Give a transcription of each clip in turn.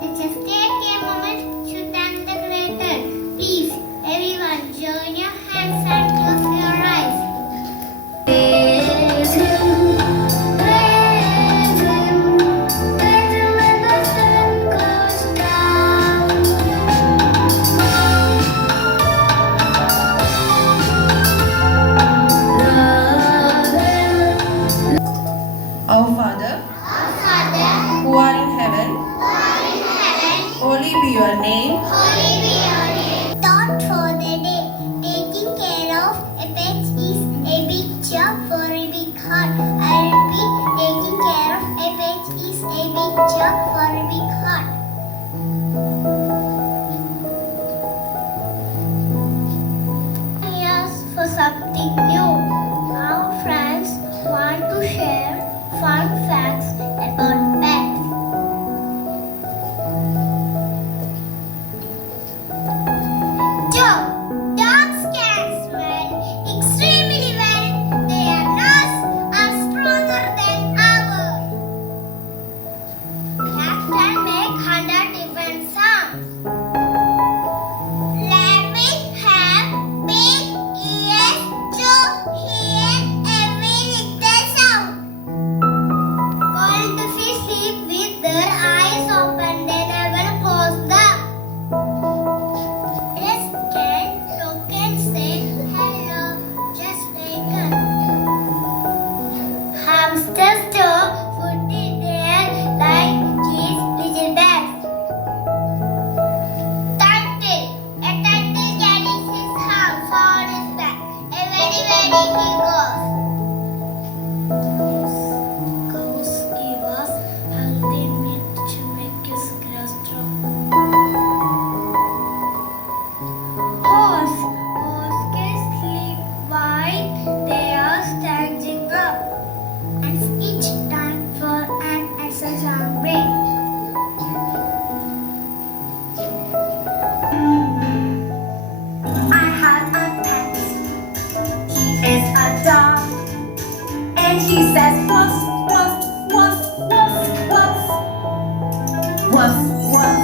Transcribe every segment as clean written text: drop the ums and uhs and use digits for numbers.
Let's just take a moment to thank the Creator. Please, everyone, join your hands and close your eyes. Praise Him, praise Him, praise Him when the sun goes down. Love Him. Our Father, Our Father, who are in heaven, holy be your name. holy be your name. Thought for the day. Taking care of a pet is a big job for a big heart. I repeat, taking care of a pet is a big job for a big heart. Yes, for something new. Our friends want to share fun facts about pets. Dogs can smell extremely well. Their noses are stronger than ours. Cats can make 100 different sounds. Rabbits have big ears to hear every little sound. Goldfish sleep with their eyes open. They never close them. Yes, can talk and say hello, just like us. Hamsters store food in their like these little bags. Turtle. A turtle carries his arms on his back. And very he goes. Cows give us healthy milk to make us grow strong. Horse can sleep while they are standing up. And each time for an exercise break. I have a pet. He is a dog. And he says woof, woof, woof, woof, woof. Woof, woof.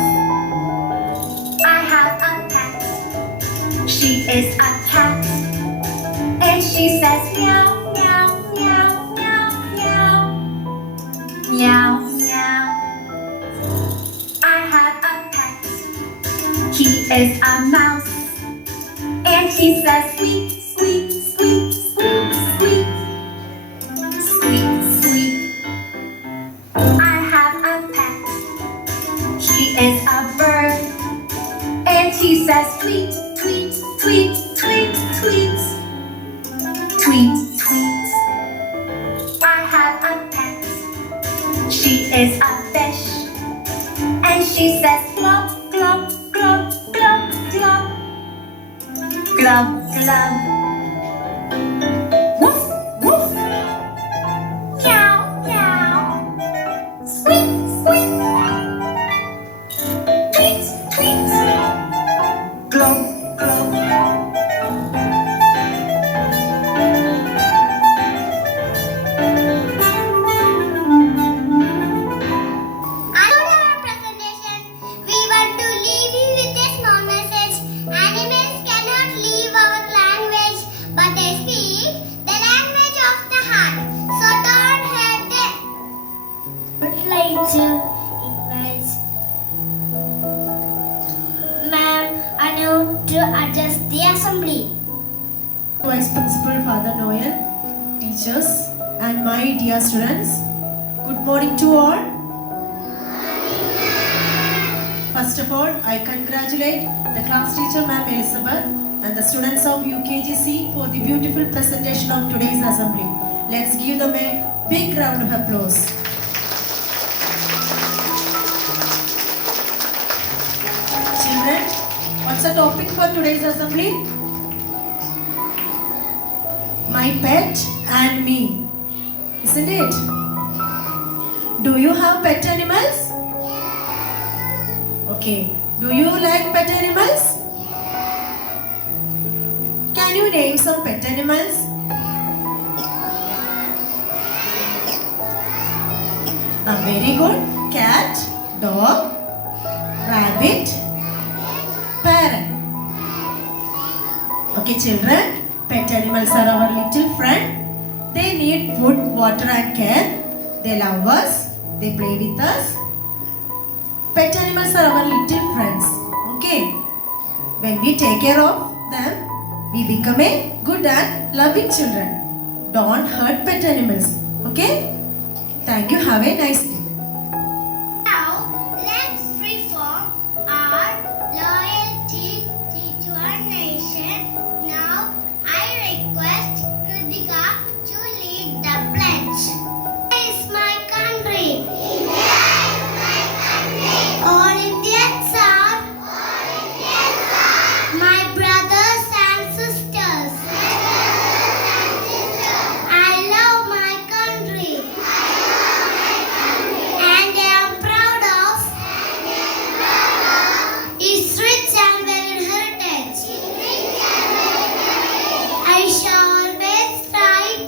I have a pet. She is a cat. And she says meow, meow, meow, meow, meow. Meow, meow. I have a pet. He is a mouse. And he says squeak, squeak, squeak, squeak, squeak. Squeak, squeak. I have a pet. He is a bird. And he says tweet, tweet, tweet, tweet, tweet. Tweet, tweet. I have a pet. She is a fish. And she says glub, glub, glub, glub, glub. Glub, glub. Woof, woof. Meow, meow. Squeak, squeak. Tweet, tweet. Glub, glub. After our presentation, we want to leave you with a small message. Animals cannot leave our language, but they speak the language of the heart. So don't hurt them. Would like to invite Ma'am Anu to address the assembly. Vice Principal Father Noel, teachers, and my dear students, good morning to all. First of all, I congratulate the class teacher Ma'am Elizabeth and the students of UKG C for the beautiful presentation of today's assembly. Let's give them a big round of applause. Children, what's the topic for today's assembly? My pet and me. Isn't it? Do you have pet animals? Okay. Do you like pet animals? Can you name some pet animals? Very good. Cat, dog, it parent. Okay children, pet animals are our little friend. They need food, water and care. They love us, they play with us. Pet animals are our little friends. Okay, when we take care of them, we become a good and loving children. Don't hurt pet animals. Okay, thank you, have a nice day. Now, let's reform our loyalty to our nation. Now, I request Kritika to lead the pledge. India is my country. India is my country. All Indians are my brothers and sisters. I love my country. And I am proud of its rich and varied heritage. I shall always strive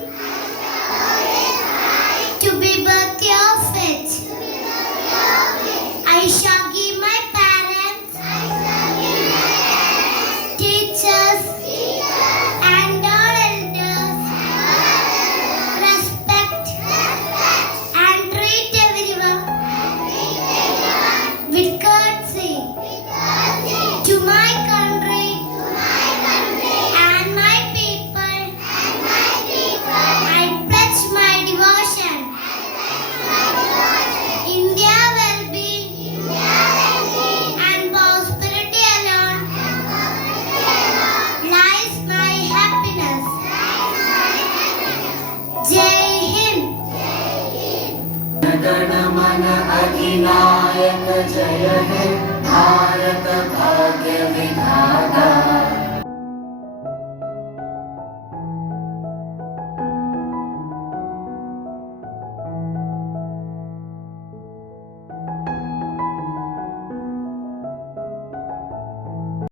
to be worthy of it. I shall give my parents, teachers, and all elders respect and treat everyone with courtesy. To my country and my people, I pledge my devotion. India will be and prosperity alone lies my happiness. Jai Hind. गणमन अधिनायक जय हे भारत भाग्य विधाता।